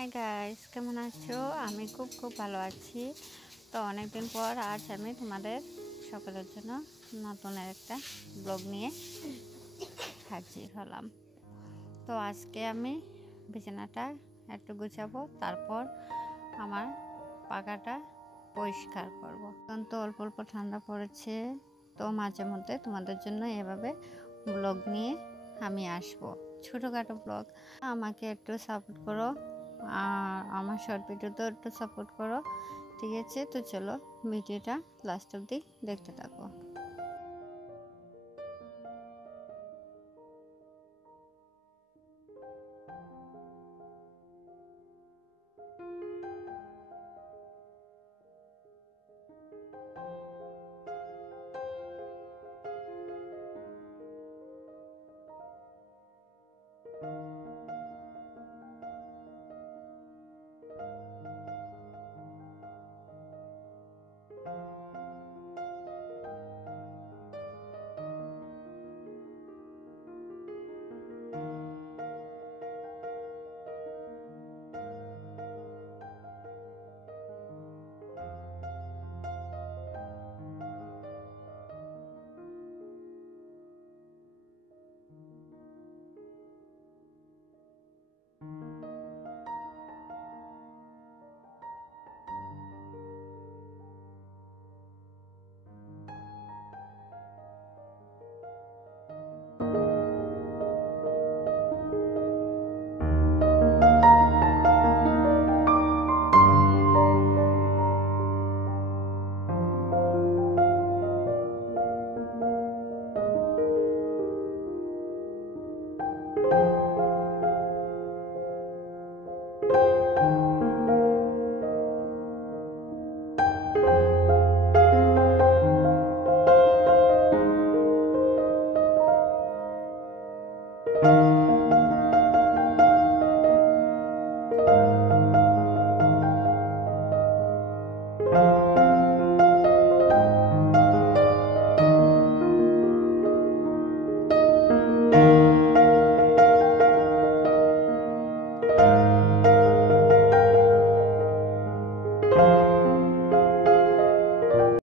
Hi guys, কেমন আছো? আমি খুব ভালো আছি। তো অনেকদিন পর আজ আমি তোমাদের সকলের জন্য নতুন একটা ব্লগ নিয়ে হাজির হলাম। তো আজকে আমি বিছানাটা একটু গুছাবো, তারপর আমার পাখাটা পরিষ্কার করব। এখন তো অল্প অল্প ঠান্ডা পড়েছে, তো মাঝে মধ্যে তোমাদের জন্য এভাবে ব্লগ নিয়ে আমি আসবো, ছোটোখাটো ব্লগ। আমাকে একটু সাপোর্ট করো আর আমার শর্ট ভিডিওতেও একটু সাপোর্ট করো, ঠিক আছে? তো চলো ভিডিওটা লাস্ট অবধি দেখতে থাকো।